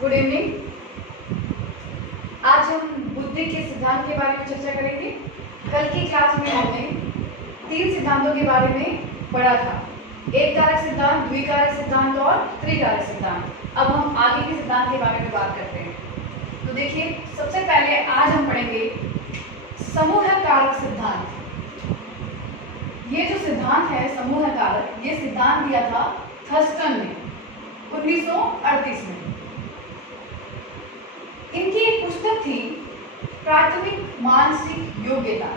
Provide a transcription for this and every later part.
Good evening. आज हम बुद्धि के सिद्धांत के बारे में चर्चा करेंगे। कल की क्लास में हमने 3 सिद्धांतों के बारे में पढ़ा था, एक कारक सिद्धांत, द्विकारक सिद्धांत और त्रिकारक सिद्धांत। अब हम आगे के सिद्धांत के बारे में बात करते हैं। तो देखिए, सबसे पहले आज हम पढ़ेंगे समूह कारक सिद्धांत। ये जो सिद्धांत है समूह कारक, ये सिद्धांत दिया था थर्स्टन ने 1938 में। इनकी एक पुस्तक थी प्राथमिक मानसिक योग्यता।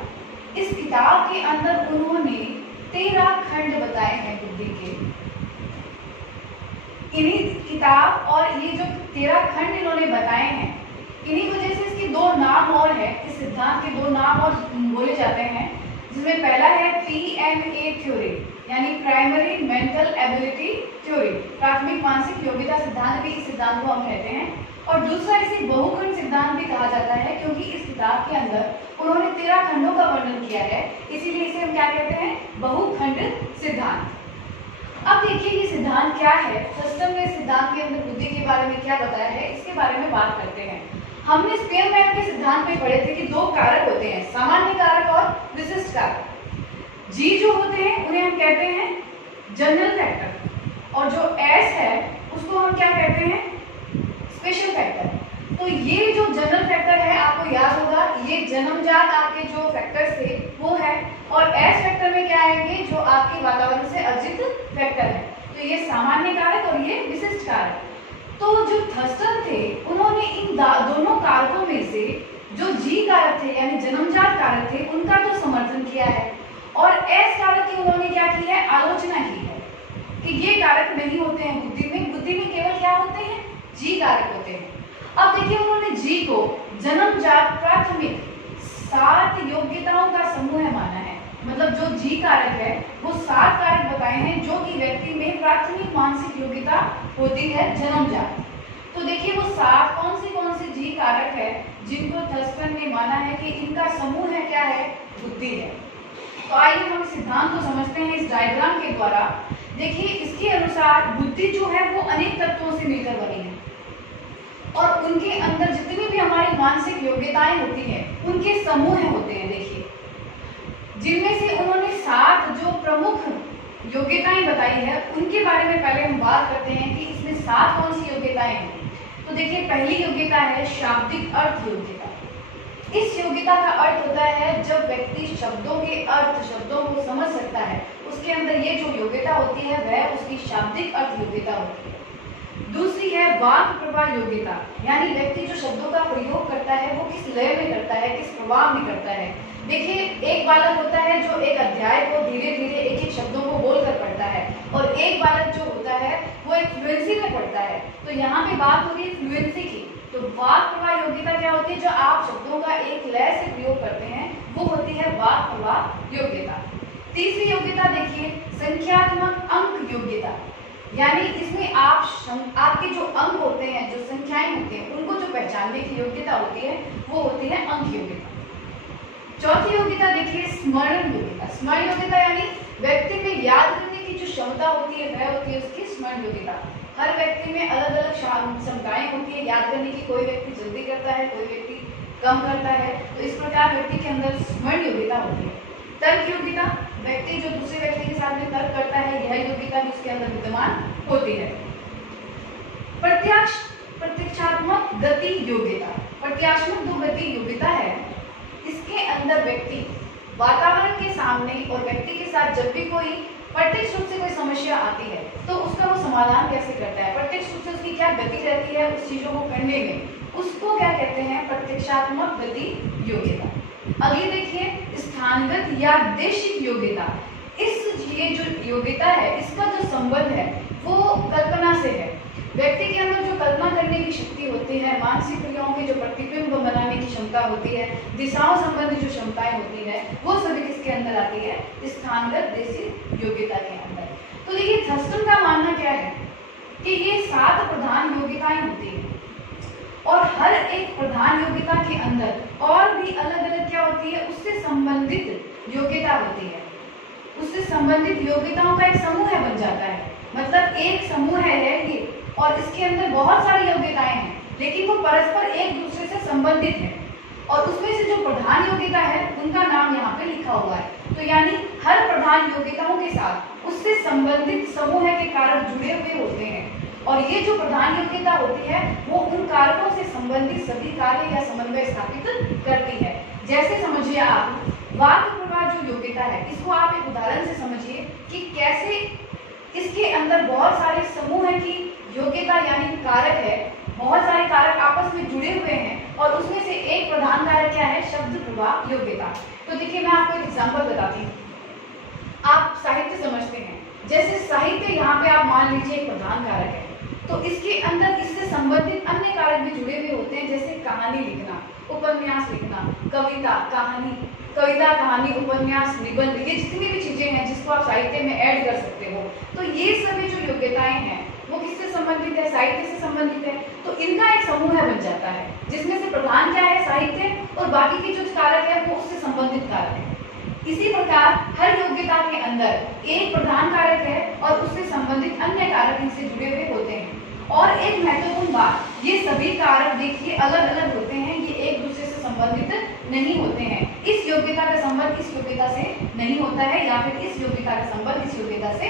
इस किताब के अंदर उन्होंने 13 खंड बताए हैं बुद्धि के। इन्हीं किताब और ये जो 13 खंड इन्होंने बताए हैं, इन्हीं वजह से इसके 2 नाम और है। इस सिद्धांत के 2 नाम और बोले जाते हैं, जिसमें पहला है PMA थ्योरी, यानी प्राइमरी मेंटल एबिलिटी थ्योरी, प्राथमिक मानसिक योग्यता सिद्धांत भी इस सिद्धांत को हम कहते हैं। और दूसरा इसे बहुखंड सिद्धांत भी कहा जाता है, क्योंकि इस किताब के अंदर उन्होंने 13 खंडों का वर्णन किया है, इसीलिए इसे हम क्या कहते हैं, बहुखंड सिद्धांत। अब देखिए ये सिद्धांत क्या है, थर्स्टन ने सिद्धांत के अंदर बुद्धि के बारे में क्या बताया है, इसके बारे में बात करते हैं। हमने स्पीयरमैन के सिद्धांत में पढ़े थे कि 2 कारक होते हैं, सामान्य कारक और विशिष्ट कारक। जी जो होते हैं उन्हें हम कहते हैं जनरल फैक्टर, और जो एस है उसको हम क्या कहते हैं, स्पेशल फैक्टर। तो ये जो जनरल फैक्टर है, आपको याद होगा, ये जन्मजात आपके जो फैक्टर्स थे वो है, और एस फैक्टर में क्या आएंगे, जो आपके वातावरण से अर्जित फैक्टर है। तो ये सामान्य कारक और ये विशिष्ट कारक। तो जो थर्स्टन थे उन्होंने इन दोनों कारकों में से जो जी कारक थे यानी जन्मजात कारक थे उनका तो समर्थन किया है, और एस कारक की उन्होंने क्या की है, आलोचना की है कि ये कारक नहीं होते हैं बुद्धि में। बुद्धि में केवल क्या होते हैं, जी कारक होते हैं। अब देखिए उन्होंने जी को जन्मजात प्राथमिक 7 योग्यताओं का समूह माना है। मतलब जो जी कारक है वो 7 कारक बताए हैं जो कि व्यक्ति में प्राथमिक मानसिक योग्यता होती है जन्मजात। तो देखिए वो 7 कौन से जी कारक है जिनको थर्स्टन ने माना है कि इनका समूह है, क्या है, बुद्धि है। तो आइए हम सिद्धांत को समझते हैं इस डायग्राम के द्वारा। देखिए इसके अनुसार बुद्धि जो है वो अनेक तत्वों से मिलकर बनी है, और उनके अंदर जितनी भी हमारी मानसिक योग्यताएं होती हैं उनके समूह होते हैं। देखिए जिनमें से उन्होंने 7 जो प्रमुख योग्यताएं बताई है उनके बारे में पहले हम बात करते हैं कि इसमें 7 कौन सी योग्यताएं हैं। तो देखिए पहली योग्यता है शाब्दिक अर्थ योग्यता। इस योग्यता का अर्थ होता है जब व्यक्ति शब्दों के अर्थ, शब्दों को समझ सकता है, उसके अंदर ये जो योग्यता होती है वह उसकी शाब्दिक अर्थ योग्यता होती है। दूसरी है वाक् प्रवाह योग्यता, यानी व्यक्ति जो शब्दों का प्रयोग करता है वो किस लय में करता है, किस प्रवाह में करता है। देखिए एक बालक होता है जो एक अध्याय को धीरे धीरे एक एक शब्दों को बोलकर पढ़ता है, और एक बालक जो होता है वो एक फ्लुएंसी में पढ़ता है। तो यहाँ पे बात हो रही है फ्लुएंसी की। तो वाक् प्रवाह योग्यता क्या होती है, जो आप शब्दों का एक लय से प्रयोग करते हैं वो होती है वाक् प्रवाह योग्यता। तीसरी योग्यता देखिए संख्यात्मक अंक योग्यता, यानी इसमें आपके जो अंक होते हैं, जो संख्याएं होती हैं, उनको जो पहचानने की योग्यता होती है वो होती है अंक योग्यता। चौथी योग्यता देखिए स्मरण योग्यता। स्मरण योग्यता यानी व्यक्ति में याद करने की जो क्षमता होती है वह होती है उसकी स्मरण योग्यता। हर व्यक्ति में अलग अलग क्षमताएं होती है याद करने की, कोई व्यक्ति जल्दी करता है, कोई व्यक्ति कम करता है। तो इस प्रकार व्यक्ति के अंदर स्मरण योग्यता होती है। तर्क योग्यता, व्यक्ति जो दूसरे व्यक्ति के साथ में तर्क करता है, यह योग्यता भी उसके अंदर विद्यमान होती है। प्रत्यक्षात्मक गति योग्यता, प्रत्यात्मक जो गति योग्यता है, इसके अंदर व्यक्ति वातावरण के सामने और व्यक्ति के साथ जब भी कोई प्रत्यक्ष रूप से कोई समस्या आती है तो उसका वो समाधान कैसे करता है, प्रत्यक्ष रूप से उसकी क्या गति रहती है उस चीजों को करने में, उसको क्या कहते हैं, प्रत्यक्षात्मक गति योग्यता। अगली देखिए स्थानगत या देशिक योग्यता। ये जो योग्यता है इसका जो संबंध है वो कल्पना से है। व्यक्ति के अंदर जो कल्पना करने की शक्ति होती है, मानसिक क्रियाओं के जो प्रतिबिंब बनाने की क्षमता होती है, दिशाओं संबंधी जो क्षमताएं होती है, वो सभी किसके अंदर आती है, स्थानगत देशिक योग्यता के अंदर। तो देखिए थर्स्टन का मानना क्या है कि ये 7 प्रधान योग्यताएं होती है, और हर एक प्रधान योग्यता के अंदर और भी अलग अलग क्या होती है, उससे संबंधित योग्यता होती है। उससे संबंधित योग्यताओं का एक समूह बन जाता है। मतलब एक समूह है ये, और इसके अंदर बहुत सारी योग्यताएं हैं, लेकिन वो परस्पर एक दूसरे से संबंधित है और उसमें से जो प्रधान योग्यता है उनका नाम यहाँ पे लिखा हुआ है। तो यानी हर प्रधान योग्यताओं के साथ उससे संबंधित समूह के कारक जुड़े हुए होते हैं और ये जो प्रधान योग्यता होती है वो उन कारकों से संबंधित सभी कार्य या समन्वय स्थापित करती है। जैसे समझिए आप वाक्य प्रवाह जो योग्यता है, इसको आप एक उदाहरण से समझिए कि कैसे इसके अंदर बहुत सारे समूह की योग्यता यानी कारक है, बहुत सारे कारक आपस में जुड़े हुए हैं और उसमें से एक प्रधान कारक क्या है, शब्द प्रवाह योग्यता। तो देखिए मैं आपको एक एग्जांपल बताती हूँ। आप साहित्य समझते हैं, जैसे साहित्य यहाँ पे आप मान लीजिए एक प्रधान कारक है, तो इसके अंदर इससे संबंधित अन्य कारक भी जुड़े हुए होते हैं, जैसे कहानी लिखना, उपन्यास लिखना, कविता, कहानी, उपन्यास, निबंध, ये जितनी भी चीजें हैं जिसको आप साहित्य में ऐड कर सकते हो। तो ये सभी जो योग्यताएं हैं वो किससे संबंधित है, साहित्य से संबंधित है। तो इनका एक समूह बन जाता है जिसमें से प्रधान क्या है, साहित्य, और बाकी के जो कारक है वो उससे संबंधित कारक है। इसी प्रकार हर योग्यता के अंदर एक प्रधान कारक है और उससे संबंधित अन्य कारक इनसे जुड़े हुए होते हैं। और एक महत्वपूर्ण बात, ये सभी कारक देखिए अलग अलग होते हैं, ये एक दूसरे से संबंधित नहीं होते हैं। इस योग्यता का संबंध इस योग्यता से नहीं होता है या फिर इस योग्यता का संबंध इस योग्यता से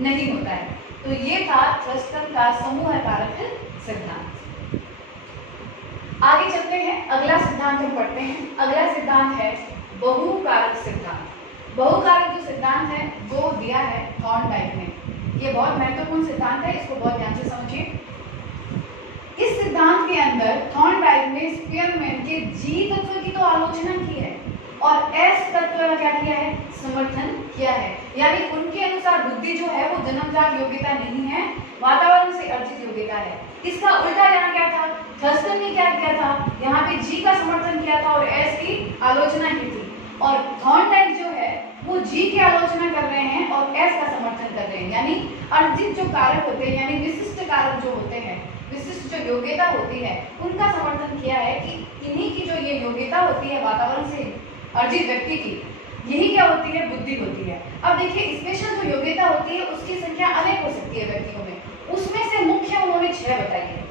नहीं होता है। तो ये था थ्रस्टन का समूह कारक सिद्धांत। आगे चलते हैं, अगला सिद्धांत हम पढ़ते हैं। अगला सिद्धांत है बहुकारक सिद्धांत। बहुकारक जो सिद्धांत है वो दिया है थॉर्नडाइक ने। ये बहुत महत्वपूर्ण सिद्धांत है, इसको बहुत ध्यान से समझिए। इस सिद्धांत के अंदर थॉर्नडाइक ने स्पीयरमैन के जी तत्व की तो आलोचना की है और एस तत्व का क्या किया है, समर्थन किया है। यानी उनके अनुसार बुद्धि जो है वो जन्मजात योग्यता नहीं है, वातावरण से अर्जित योग्यता है। इसका उल्टा यहाँ क्या था, थर्स्टन ने क्या किया था, यहाँ पे जी का समर्थन किया था और एस की आलोचना की थी। और थॉर्नडाइक जो है वो जी की आलोचना कर रहे हैं और एस का समर्थन कर रहे हैं। यानी अर्जित जो कारक होते हैं, यानी विशिष्ट कारक जो होते हैं, विशिष्ट जो योग्यता होती है, उनका समर्थन किया है कि इन्हीं की जो ये योग्यता होती है वातावरण से अर्जित व्यक्ति की, यही क्या होती है, बुद्धि होती है। अब देखिए स्पेशल जो योग्यता होती है उसकी संख्या अनेक हो सकती है व्यक्तियों में, उसमें से मुख्य उन्होंने 6 बताई है।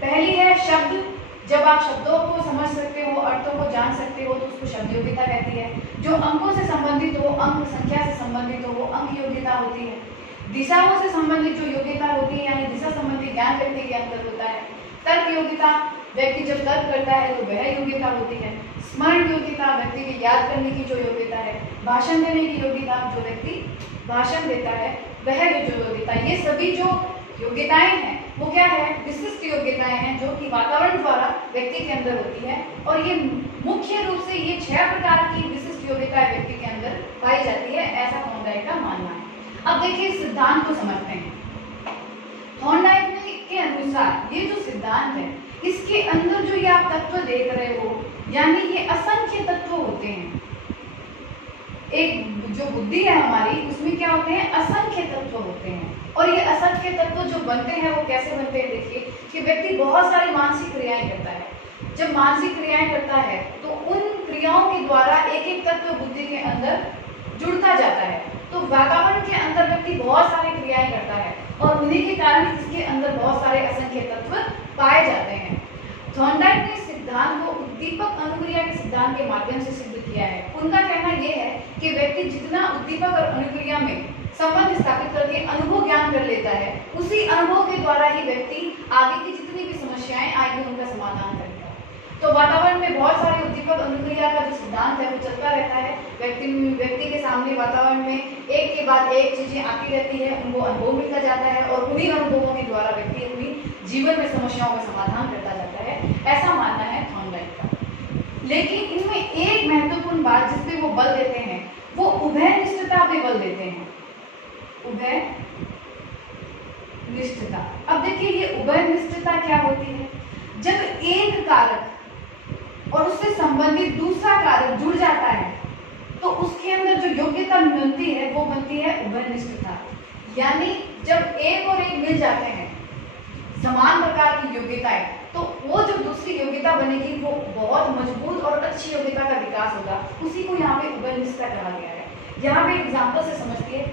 पहली है शब्द, जब आप शब्दों को समझ सकते हो, अर्थों को जान सकते हो तो उसको शब्द योग्यता कहती है। जो अंकों से संबंधित हो, अंक संख्या से संबंधित हो, वो अंक योग्यता होती है। दिशाओं से संबंधित जो योग्यता होती है, यानी दिशा संबंधी ज्ञान व्यक्ति के अंदर होता है। तर्क योग्यता, व्यक्ति जब तर्क करता है तो वह योग्यता होती है। स्मरण योग्यता, व्यक्ति के याद करने की जो योग्यता है। भाषण देने की योग्यता, जो व्यक्ति भाषण देता है वह जो योग्यता, ये सभी जो योग्यताएं हैं वो क्या है, विशिष्ट योग्यताएं हैं जो कि वातावरण द्वारा व्यक्ति के अंदर होती है। और ये मुख्य रूप से ये 6 प्रकार की विशिष्ट योग्यताएं व्यक्ति के अंदर पाई जाती है, ऐसा थॉर्नडाइक का मानना है। अब देखिए इस सिद्धांत को समझते हैं। थॉर्नडाइक के अनुसार ये जो सिद्धांत है इसके अंदर जो ये आप तत्व देख रहे हो, यानी ये असंख्य तत्व होते हैं। एक जो बुद्धि है हमारी उसमें क्या होते हैं, असंख्य तत्व होते हैं। और ये असंख्य तत्व जो बनते हैं वो कैसे बनते हैं, देखिए कि व्यक्ति बहुत सारी मानसिक क्रियाएं करता है। जब मानसिक क्रियाएं करता है तो उन क्रियाओं के द्वारा एक एक तत्व बुद्धि के अंदर जुड़ता जाता है। तो वातावरण के अंदर व्यक्ति बहुत सारी क्रियाएं करता है और उन्हीं के कारण इसके अंदर बहुत सारे असंख्य तत्व पाए जाते हैं। थॉर्नडाइक ने सिद्धांत को उद्दीपक अनुक्रिया के सिद्धांत के माध्यम से सिद्ध किया है। उनका कहना यह है कि व्यक्ति जितना उद्दीपक और अनुक्रिया में संबंध स्थापित करके अनुभव ज्ञान कर लेता है, उसी अनुभव के द्वारा ही व्यक्ति आगे की जितनी भी समस्याएं आएंगी उनका समाधान करेगा। तो वातावरण में बहुत सारे उद्दीपक अनुक्रिया का जो सिद्धांत है वो चलता रहता है। व्यक्ति के सामने वातावरण में एक के बाद एक चीजें आती रहती है, उनको अनुभव मिलता जाता है और उन्हीं अनुभवों के द्वारा व्यक्ति अपनी जीवन में समस्याओं का समाधान करता जाता है, ऐसा मानना है थॉर्नडाइक का। लेकिन इनमें एक महत्वपूर्ण बात जिसपे वो बल देते हैं वो उभय निष्ठता पे बल देते हैं। उभय निष्ठता, अब देखिए ये उभय निष्ठता क्या होती है, जब एक कारक और उससे संबंधित दूसरा कारक जुड़ जाता है तो उसके अंदर जो योग्यता बनती है वो बनती है उभय निष्ठता। यानी जब एक और एक मिल जाते हैं समान प्रकार की योग्यताएं, तो वो जो दूसरी योग्यता बनेगी वो बहुत मजबूत और अच्छी योग्यता का विकास होगा, उसी को यहाँ पे उभय निष्ठता कहा गया है। यहाँ पे एग्जाम्पल से समझिए,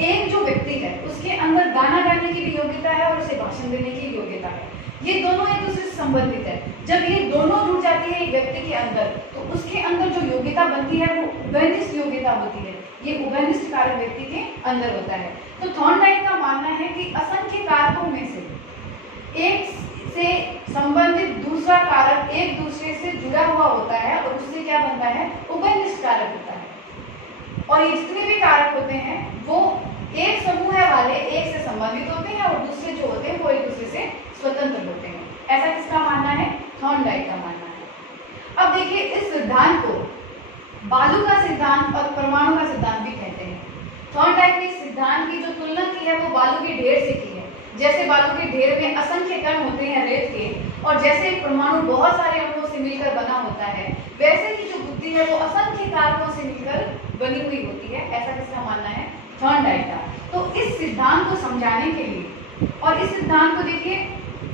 एक जो व्यक्ति है उसके अंदर गाना गाने की भी योग्यता है और उसे भाषण देने की योग्यता है। ये दोनों एक दूसरे से संबंधित है। जब ये दोनों जुड़ जाती है एक व्यक्ति के अंदर, तो उसके अंदर जो योग्यता बनती है वो उभयनिष्ठ योग्यता होती है। ये उभयनिष्ठ कारक व्यक्ति के अंदर होता है। तो थॉर्नडाइक का मानना है कि असंख्य कारकों में से एक से संबंधित दूसरा कारक एक दूसरे से जुड़ा हुआ होता है और उससे क्या बनता है, उभयनिष्ठ कारक होता है। और ये जितने भी कारक होते हैं वो एक समूह वाले एक से संबंधित होते हैं और दूसरे जो होते हैं वो एक दूसरे से स्वतंत्र होते हैं। ऐसा किसका मानना है, थॉर्नडाइक का मानना है। अब देखिए इस सिद्धांत को बालू का सिद्धांत और परमाणु का सिद्धांत भी कहते हैं। थॉर्नडाइक ने इस सिद्धांत की जो तुलना की है वो बालू के ढेर से की है। जैसे बालू के ढेर में असंख्य कण होते हैं रेत के, और जैसे परमाणु बहुत सारे अणुओं से मिलकर बना होता है, वैसे ही जो बुद्धि है वो असंख्य कारकों से मिलकर बनी हुई होती है। ऐसा किसका मानना है, थॉर्नडाइक का। तो इस सिद्धांत को समझाने के लिए, और इस सिद्धांत को देखिए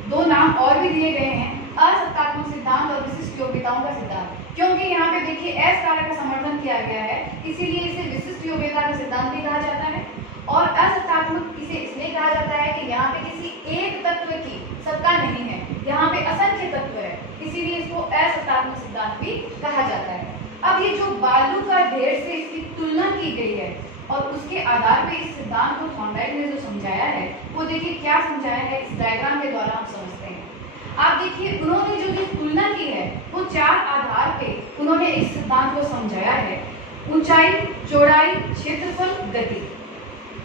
दो नाम और भी दिए गए हैं, असत्तात्मक सिद्धांत और विशिष्ट योग्यताओं का सिद्धांत। क्योंकि यहाँ पे देखिए एस कारक का समर्थन किया गया है, इसीलिए इसे विशिष्ट योग्यता का सिद्धांत भी कहा जाता है। और असत्तात्मक इसे इसलिए कहा जाता है कि यहाँ पे किसी एक तत्व की सत्ता नहीं है, यहाँ पे असंख्य तत्व है, इसीलिए इसको असत्तात्मक सिद्धांत भी कहा जाता है। अब ये जो बालू का ढेर से इसकी तुलना की गई है और उसके आधार पे इस सिद्धांत को थॉर्नडाइक ने जो समझाया है वो देखिए क्या समझाया है, इस डायग्राम के द्वारा हम समझते हैं। आप देखिए उन्होंने जो तुलना की है वो चार आधार पे उन्होंने इस सिद्धांत को समझाया है: ऊंचाई, चौड़ाई, क्षेत्रफल, गति।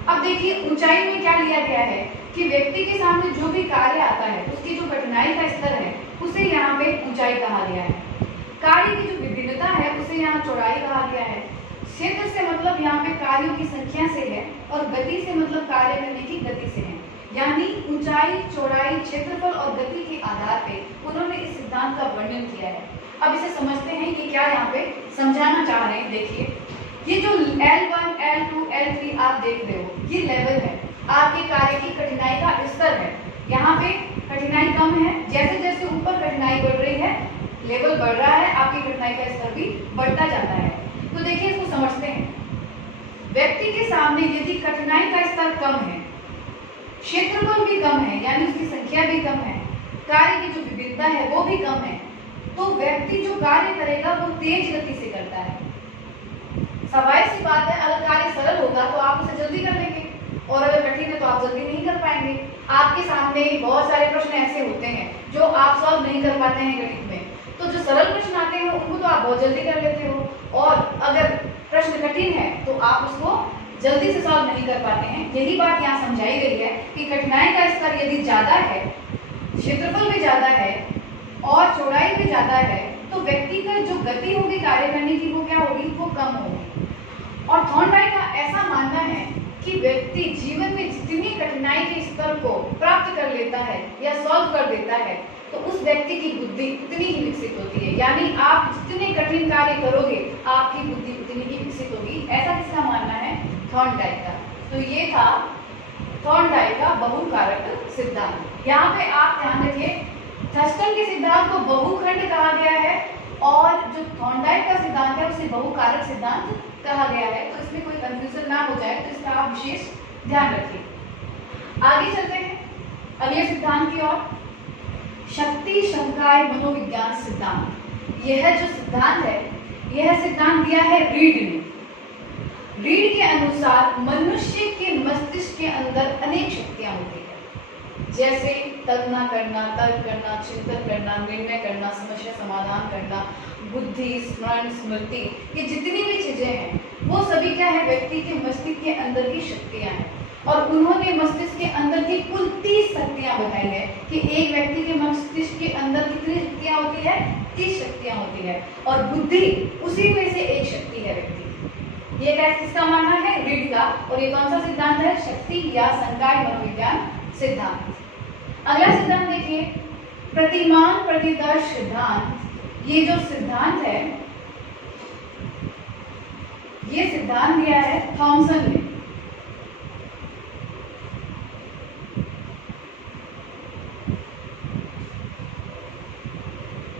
अब देखिए ऊंचाई में क्या लिया गया है कि व्यक्ति के सामने जो भी कार्य आता है उसकी जो कठिनाई का स्तर है उसे यहाँ पे ऊंचाई कहा गया है। कार्य की जो विभिन्नता है उसे यहाँ चौड़ाई कहा गया है। क्षेत्र से मतलब यहाँ पे कार्यों की संख्या से है और गति से मतलब कार्य करने की गति से है। यानी ऊंचाई, चौड़ाई, क्षेत्रफल और गति के आधार पे उन्होंने इस सिद्धांत का वर्णन किया है। अब इसे समझते हैं कि क्या यहाँ पे समझाना चाह रहे हैं। देखिए ये जो L1, L2, L3 आप देख रहे हो ये लेवल है, आपके कार्य की कठिनाई का स्तर है। यहाँ पे कठिनाई कम है, जैसे जैसे ऊपर कठिनाई बढ़ रही है, लेवल बढ़ रहा है, आपकी कठिनाई का स्तर भी बढ़ता जाता है। तो देखिए इसको समझते हैं। व्यक्ति के सामने यदि कठिनाई का स्तर कम है, क्षेत्रफल भी कम है यानी उसकी संख्या भी कम है, कार्य की जो विविधता है वो भी कम है, तो व्यक्ति जो कार्य करेगा वो तेज गति से करता है। स्वाभाविक सी बात है, अगर कार्य सरल होगा तो आप उसे जल्दी कर लेंगे और अगर कठिन है तो आप जल्दी नहीं कर पाएंगे। आपके सामने बहुत सारे प्रश्न ऐसे होते हैं जो आप सॉल्व नहीं कर पाते हैं गणित में, तो जो सरल प्रश्न आते हैं उनको तो आप बहुत जल्दी कर लेते हो, और अगर प्रश्न कठिन है तो आप उसको जल्दी से सॉल्व नहीं कर पाते हैं। यही बात यहाँ समझाई गई है कि कठिनाई का स्तर यदि ज्यादा है, क्षेत्रफल भी ज्यादा है और चौड़ाई भी ज्यादा है, तो व्यक्ति का जो गति होगी कार्य करने की वो क्या होगी, वो कम होगी। और थॉर्नडाइक का ऐसा मानना है कि व्यक्ति जीवन में जितनी कठिनाई के स्तर को प्राप्त कर लेता है या सॉल्व कर देता है तो उस व्यक्ति की बुद्धि उतनी ही विकसित होती है। यानी आप जितने कठिन कार्य करोगे आपकी बुद्धि उतनी ही विकसित होगी। ऐसा किसका मानना है, थॉर्नडाइक का। तो ये था थॉर्नडाइक का बहुकारक सिद्धांत। यहाँ पे आप ध्यान रखिए, थर्स्टन के सिद्धांत को बहुखंड कहा गया है और जो थॉर्नडाइक का सिद्धांत है उसे बहुकारक सिद्धांत कहा गया है। तो इसमें कोई कंफ्यूजन ना हो जाए तो इसका आप विशेष ध्यान रखिए। आगे चलते हैं अगले सिद्धांत की ओर, शक्ति संकाय मनोविज्ञान सिद्धांत। यह जो सिद्धांत है यह सिद्धांत दिया है रीड ने। रीड के अनुसार मनुष्य के मस्तिष्क के अंदर अनेक शक्तियां होती है, जैसे कल्पना करना, तर्क करना, चिंतन करना, निर्णय करना, समस्या समाधान करना, बुद्धि, स्मरण, स्मृति, ये जितनी भी चीजें हैं वो सभी क्या है, व्यक्ति के मस्तिष्क के अंदर की शक्तियां हैं। और उन्होंने मस्तिष्क के अंदर की कुल 30 शक्तियां बताई है कि एक व्यक्ति के मस्तिष्क के अंदर कितनी शक्तियां होती है, 30 शक्तियां होती है, और बुद्धि उसी में से एक शक्ति है व्यक्ति। ये किसका मानना है, रीड का। और ये कौन सा सिद्धांत है, शक्ति या संकाय मनोविज्ञान सिद्धांत। अगला सिद्धांत देखिए, प्रतिमान प्रतिदर्श सिद्धांत। ये जो सिद्धांत है ये सिद्धांत दिया है थॉमसन ने।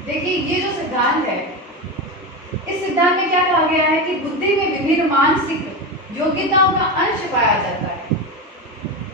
देखिए ये जो सिद्धांत है इस सिद्धांत में क्या कहा गया है कि बुद्धि में विभिन्न मानसिक योग्यताओं का अंश पाया जाता है।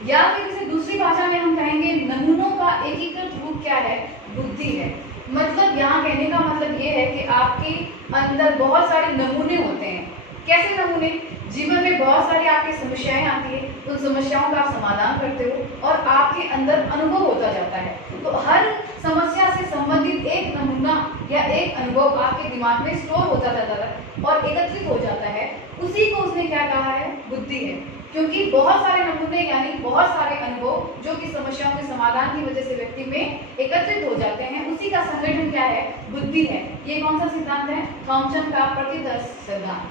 या फिर इसे दूसरी भाषा में हम कहेंगे नमूनों का एकीकृत रूप क्या है? बुद्धि है। मतलब यहाँ कहने का मतलब ये है कि आपके अंदर बहुत सारे नमूने होते हैं। कैसे नमूने? जीवन में बहुत सारी आपकी समस्याएं आती है, उन समस्याओं का आप समाधान करते हो और आपके अंदर अनुभव होता जाता है। तो हर समस्या से संबंधित एक नमूना या एक अनुभव आपके दिमाग में स्टोर होता जाता है और एकत्रित हो जाता है। उसी को उसने क्या कहा है? बुद्धि है। क्योंकि बहुत सारे नमूने यानी बहुत सारे अनुभव जो कि समस्याओं के समाधान की वजह से व्यक्ति में एकत्रित हो जाते हैं, उसी का संगठन क्या है? बुद्धि है। ये कौन सा सिद्धांत है? थॉमसन का प्रतिदर्श सिद्धांत।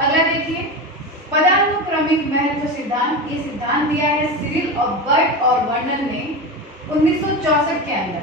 अगला देखिए, पदानुक्रमिक महत्व सिद्धांत। ये सिद्धांत दिया है सिरिल और बर्ट और वर्नन ने 1964 के अंदर।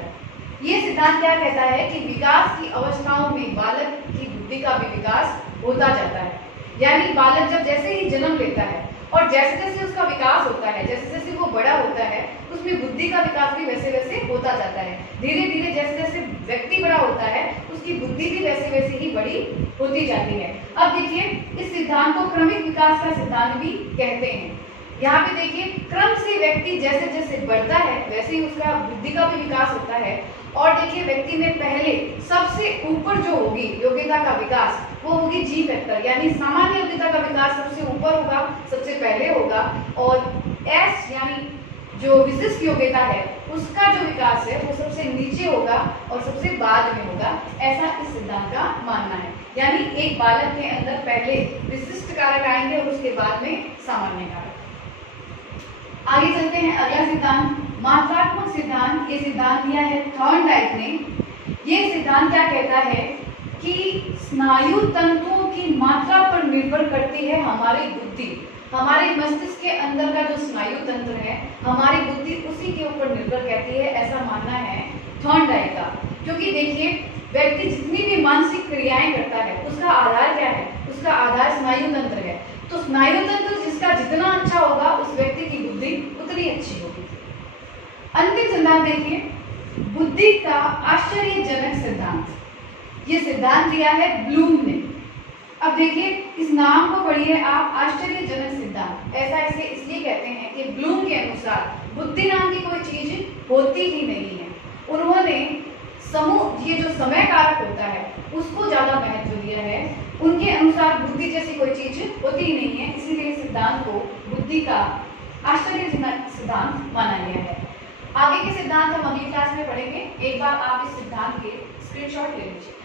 ये सिद्धांत क्या कहता है कि विकास की अवस्थाओं में बालक की बुद्धि का भी विकास होता जाता है। यानी बालक जब जैसे ही जन्म लेता है और जैसे जैसे उसका विकास होता है, जैसे जैसे वो बड़ा होता है, उसमें बुद्धि का विकास भी वैसे वैसे होता जाता है। धीरे धीरे जैसे जैसे व्यक्ति बड़ा होता है, उसकी बुद्धि भी वैसे वैसे ही बड़ी होती जाती है। अब देखिए, इस सिद्धांत को क्रमिक विकास का सिद्धांत भी कहते हैं। यहाँ पे देखिए, क्रम से व्यक्ति जैसे जैसे बढ़ता है वैसे ही उसका बुद्धि का भी विकास होता है। और देखिए, व्यक्ति में पहले सबसे ऊपर जो होगी योग्यता का विकास, वो होगी जी फैक्टर, यानी सामान्य योग्यता का विकास सबसे ऊपर होगा, सबसे पहले होगा। और एस यानी जो विशिष्ट योग्यता है उसका जो विकास है वो सबसे नीचे होगा और सबसे बाद में होगा। ऐसा इस सिद्धांत का मानना है। यानी एक बालक के अंदर पहले विशिष्ट कारक आएंगे और उसके बाद में सामान्य कारक। आगे चलते हैं, अगला सिद्धांत मात्रात्मक सिद्धांत। ये सिद्धांत दिया है थॉर्नडाइक ने। ये सिद्धांत क्या कहता है कि स्नायु तंतुओं की मात्रा पर निर्भर करती है हमारी बुद्धि। हमारे मस्तिष्क के अंदर का जो स्नायु तंत्र है, हमारी बुद्धि उसी के ऊपर निर्भर करती है, ऐसा मानना है थॉर्नडाइक का। क्योंकि देखिए, व्यक्ति जितनी भी मानसिक क्रियाएं करता है उसका आधार क्या है? उसका आधार स्नायु तंत्र है। तो स्नायु तंत्र जिसका जितना अच्छा होगा उस व्यक्ति की बुद्धि उतनी अच्छी होगी। अंतिम सिद्धांत देखिए, बुद्धि का आश्चर्यजनक सिद्धांत। ये सिद्धांत दिया है ब्लूम ने। अब देखिए, इस नाम को पढ़िए आप, आश्चर्यजनक सिद्धांत। ऐसा इसे इसलिए कहते हैं कि ब्लूम के अनुसार बुद्धि नाम की कोई चीज होती ही नहीं है। उन्होंने समूह, ये जो समय कारक होता है उसको ज्यादा महत्व दिया है। उनके अनुसार बुद्धि जैसी कोई चीज होती ही नहीं है, इसीलिए इस सिद्धांत को बुद्धि का आश्चर्यजनक सिद्धांत माना गया है। आगे के सिद्धांत हम अगली क्लास में पढ़ेंगे। एक बार आप इस सिद्धांत के स्क्रीनशॉट ले लीजिए।